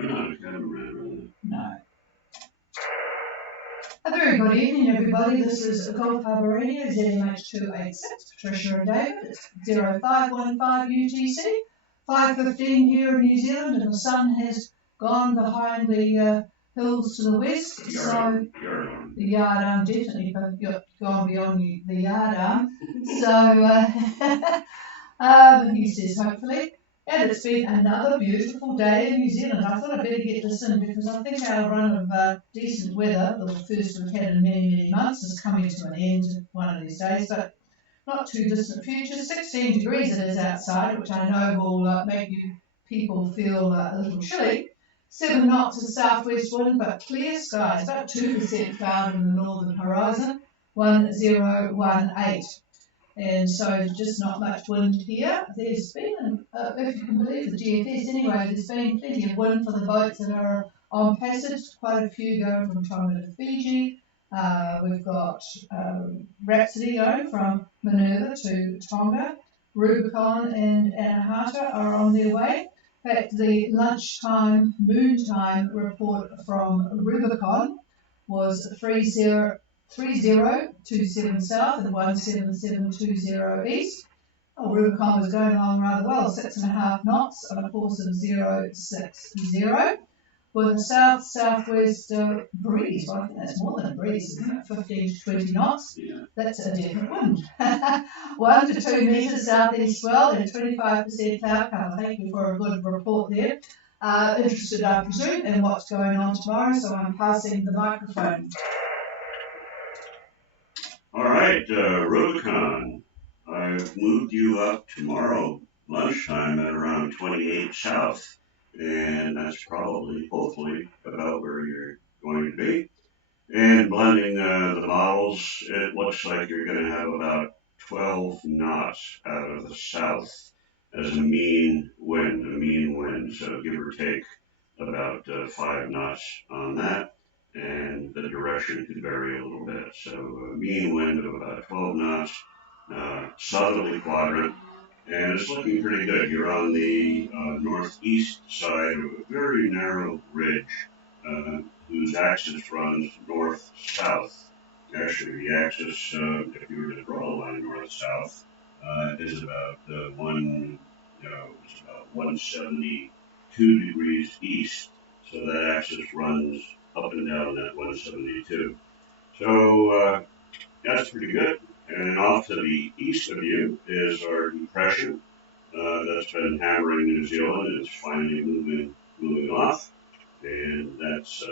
No. A very good evening, everybody. This is Gulf Harbour Radio, ZMH286, Patricia and David. It's 0515 UTC, 5:15 here in New Zealand, and the sun has gone behind the hills to the west. So the yard arm definitely gone beyond the yard arm. So he says hopefully. And it's been another beautiful day in New Zealand. I thought I'd better get this in because I think our run of decent weather, the first we've had in many, many months, is coming to an end one of these days, but not too distant future. 16 degrees it is outside, which I know will make you people feel a little chilly. 7 knots of southwest wind, but clear skies, about 2% cloud in the northern horizon, 1018. And so just not much wind here. There's been, if you can believe the GFS anyway, there's been plenty of wind for the boats that are on passage, quite a few going from Tonga to Fiji. We've got Rhapsody going from Minerva to Tonga. Rubicon and Anahata are on their way. In fact, the lunchtime, noontime report from Rubicon was 3027 south and 17720 east. Oh, Rubicon was going along rather well, 6.5 knots on a course of 060, with a south-southwest breeze. Well, I think that's more than a breeze, isn't it? 15 to 20 knots. Yeah. That's a different wind. 1 to 2 metres southeast swell and 25% cloud cover. Thank you for a good report there. Interested, I presume, in what's going on tomorrow, so I'm passing the microphone. All right, Rubicon, I've moved you up tomorrow lunchtime at around 28 south, and that's probably, hopefully, about where you're going to be. And blending the models, it looks like you're going to have about 12 knots out of the south as a mean wind, so give or take about 5 knots on that. And the direction could vary a little bit. So a mean wind of about 12 knots, southerly quadrant, and it's looking pretty good. You're on the northeast side of a very narrow ridge whose axis runs north-south. Actually, the axis, if you were to draw a line north-south, is about 172 degrees east. So that axis runs up and down that 172. So that's pretty good. And off to the east of you is our depression that's been hammering New Zealand and it's finally moving off. And that's,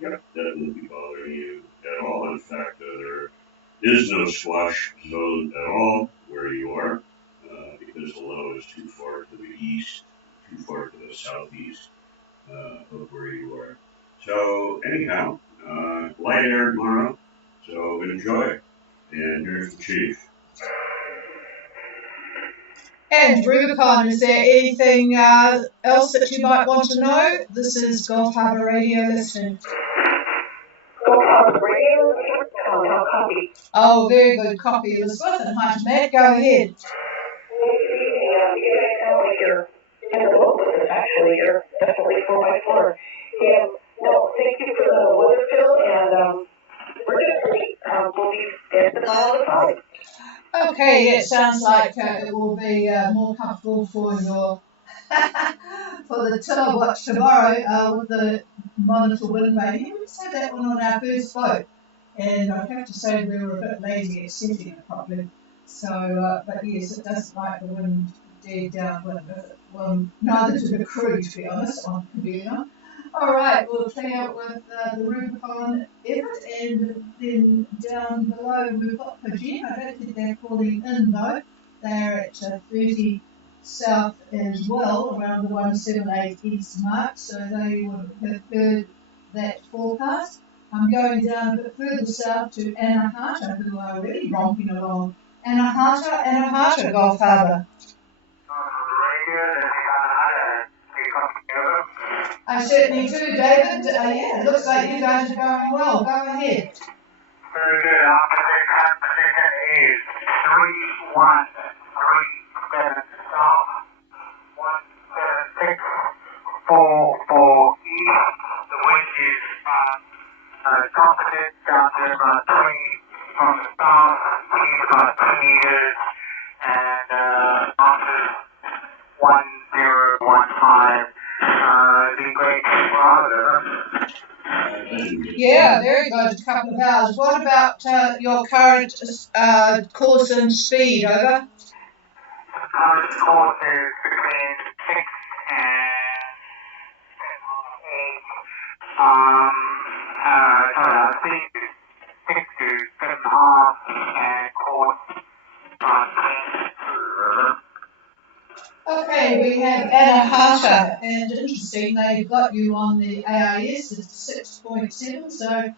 that won't be bothering you at all. In fact, there is no squash zone at all where you are because the low is too far to the east, too far to the southeast of where you are. So anyhow, light air tomorrow, so enjoy. And here's the chief. And Rubicon, is there anything else that you might want to know? This is Gulf Harbour Radio listening. Gulf Harbour Radio, no copy. Oh, very good copy, Elizabeth. And hi to Matt, go ahead. Here in the book with us, actually, you're definitely 4x4. And no, thank you for the weather, Phil, and we're just we'll be at the mile of the five. Okay, it sounds like it will be more comfortable for your for the tour watch tomorrow with the monitor wind vane. We just had that one on our first boat, and I have to say we were a bit lazy at setting it properly. So, but yes, it doesn't like the wind dead downwind. Well, neither do the crew, to be honest, on Cabina. All right, we'll play out with the Rubicon effort, and then down below we've got Pajim. I don't think they're calling in though. They're at 30 south as well, around the 178 east mark, so they would have heard that forecast. I'm going down a bit further south to Anahata, who are really romping along. Anahata, Gulf Harbour. I certainly do, David. Yeah, it looks like you guys are going well. Go ahead. Very good. Opposition is 3137 south, 17644 Chocolate down there about 20 from the south, east about 2 meters, and losses 1015. The great father. Yeah, very good. A couple of hours. What about your current course and speed? Over. Current course is between 6 and 8. Sorry, 6 to 7.5 and course Okay, we have Anahata, and interesting, they've got you on the AIS at 6.7, so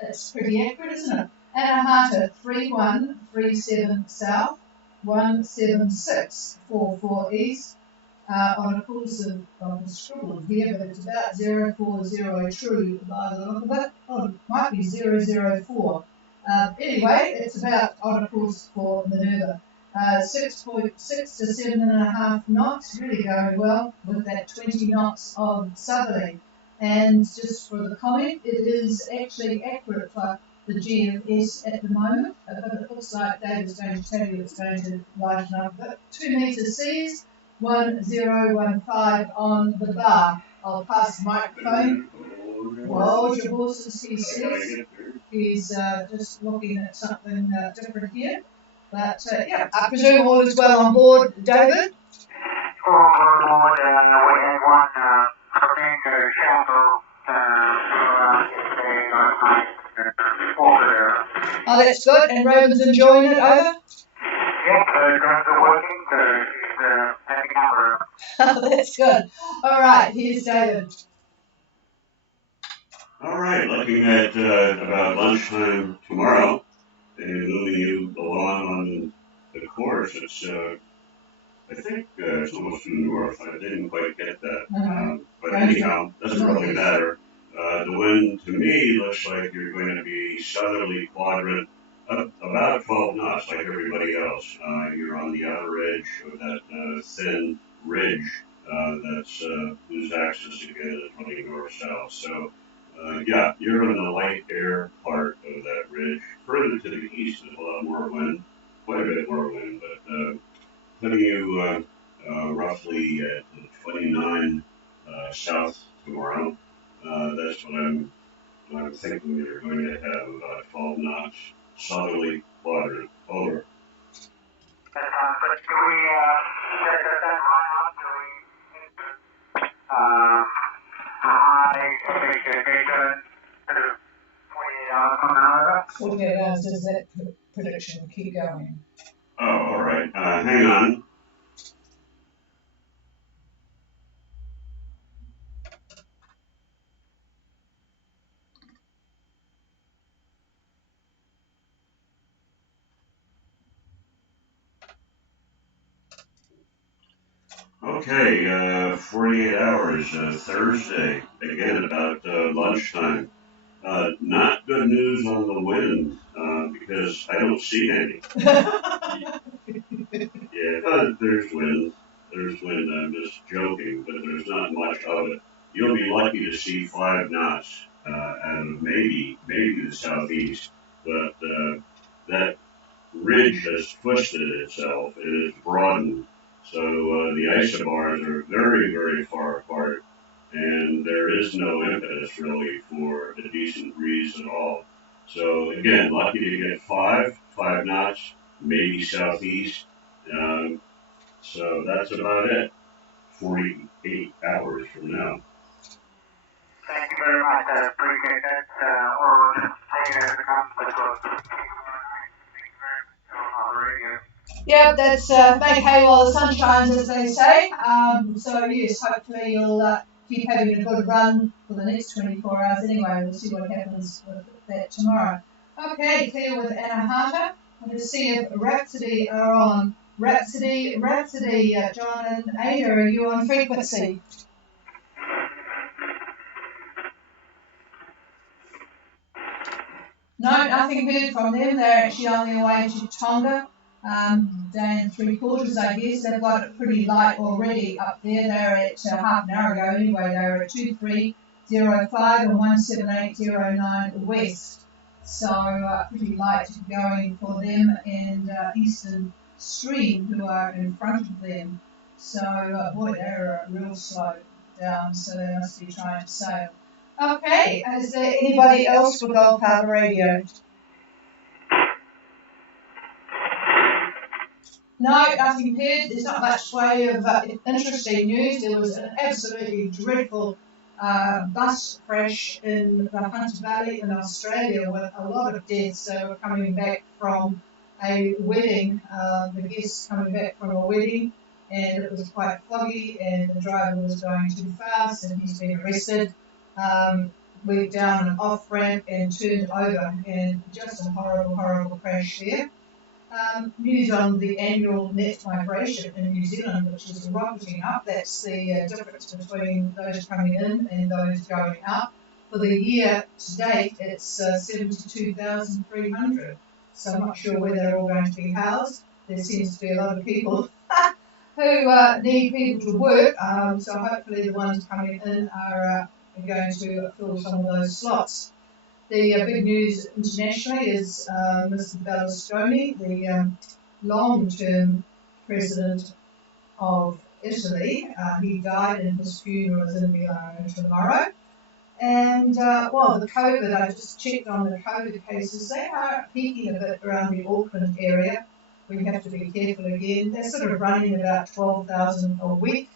that's pretty accurate, isn't it? Anahata 3137 south, 17644 east, on a course of, scribbled here, but it's about 040 true by the look of it. Oh, it might be 004. Anyway, it's about on a course for Minerva. 6.6 to 7.5 knots, really going well with that 20 knots of southerly. And just for the comment, it is actually accurate for the GFS at the moment, but it looks like David's going to tell you it's going to lighten up a bit. 2 metres seas, 1015 on the bar. I'll pass the microphone. Hold your horses, he says. He's just looking at something different here. But yeah, I presume all is well on board, David? All on board, and we had one passenger shuttle yesterday last night over there. Oh, that's good. And Rowan's enjoying it, over? Yep, the guns are working, so she's hanging out with her. Oh, that's good. All right, here's David. All right, looking at about lunchtime tomorrow, and moving you along on the course. It's, I think it's almost due north. I didn't quite get that. But anyhow, doesn't really matter. The wind to me looks like you're going to be southerly quadrant, about 12 knots like everybody else. You're on the outer edge of that thin ridge that's whose axis again is running north-south. So yeah, you're in the light air part of that ridge. Further to the east, there's a lot more wind, quite a bit more wind, but putting you roughly at 29 south tomorrow. That's what I'm thinking you're going to have about 12 knots southerly quadrant. Over. But do we set that high up? Do we high expectation to 48 hours from now? 48 hours, does that prediction keep going? Oh, all right. Hang on. Okay, 48 hours, Thursday, again about lunchtime. Not good news on the wind, because I don't see any. Yeah, there's wind. There's wind. I'm just joking, but there's not much of it. You'll be lucky to see 5 knots out of maybe the southeast, but that ridge has twisted itself. It has broadened, so the isobars are very, very far apart, and there is no impetus really for a decent breeze at all. So again, lucky to get 5 knots, maybe southeast. Um, so that's about it. 48 hours from now. Thank you very much. I appreciate that. Or just take it as it comes, but Yeah, that's make hay while the sun shines, as they say. So yes, hopefully you'll keep having a good run for the next 24 hours anyway. We'll see what happens with that tomorrow. Okay, clear with Anahata. We'll just see if Rhapsody are on. Rhapsody, John and Ada, are you on frequency? No, nothing heard from them. They're actually on their way to Tonga. Day and 3/4, I guess. They've got it pretty light already up there. They're at half an hour ago anyway. They were at 2-3 05 and 17809 west. So pretty light going for them, and Eastern Stream, who are in front of them. So boy, they're real slow down, so they must be trying to sail. Okay, is there anybody else for Gulf Harbour Radio? No, nothing heard. There's not much way of interesting news. There was an absolutely dreadful bus crash in the Hunter Valley in Australia with a lot of deaths. They were coming back from a wedding, the guests coming back from a wedding, and it was quite foggy, and the driver was going too fast, and he's been arrested. Went down an off ramp and turned over, and just a horrible, horrible crash there. News on the annual net migration in New Zealand, which is rocketing up. That's the difference between those coming in and those going out. For the year to date, it's 72,300. So I'm not sure where they're all going to be housed. There seems to be a lot of people who need people to work. So hopefully the ones coming in are going to fill some of those slots. The big news internationally is Mr. Berlusconi, the long-term president of Italy. He died, and his funeral is in Milano tomorrow. And, well, the COVID, I just checked on the COVID cases. They are peaking a bit around the Auckland area. We have to be careful again. They're sort of running about 12,000 a week.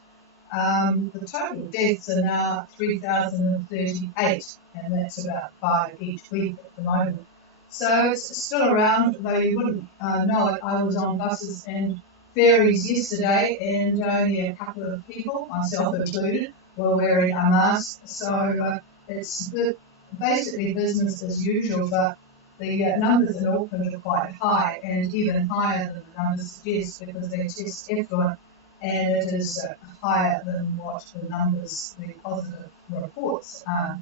The total deaths are now 3,038, and that's about 5 each week at the moment. So it's still around, though you wouldn't know it. I was on buses and ferries yesterday, and only a couple of people, myself included, were wearing a mask. So it's basically business as usual, but the numbers in Auckland are quite high, and even higher than the numbers suggest, because they test effluent, and it is higher than what the numbers, the positive reports are.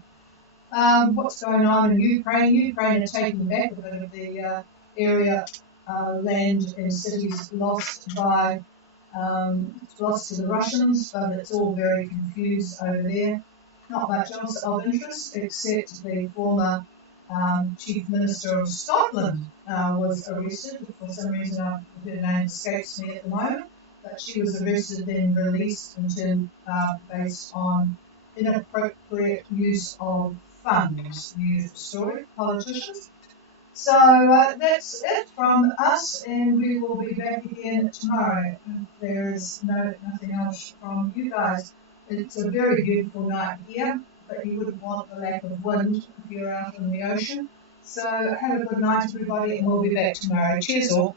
What's going on in Ukraine? Ukraine are taking back a bit of the area, land and cities lost to the Russians, but it's all very confused over there. Not much else of interest, except the former Chief Minister of Scotland was arrested. For some reason, her name escapes me at the moment. But she was arrested and released based on inappropriate use of funds. News story, politicians. So that's it from us, and we will be back again tomorrow. There is nothing else from you guys. It's a very beautiful night here, but you wouldn't want the lack of wind if you're out in the ocean. So have a good night, everybody, and we'll be back tomorrow. Cheers all.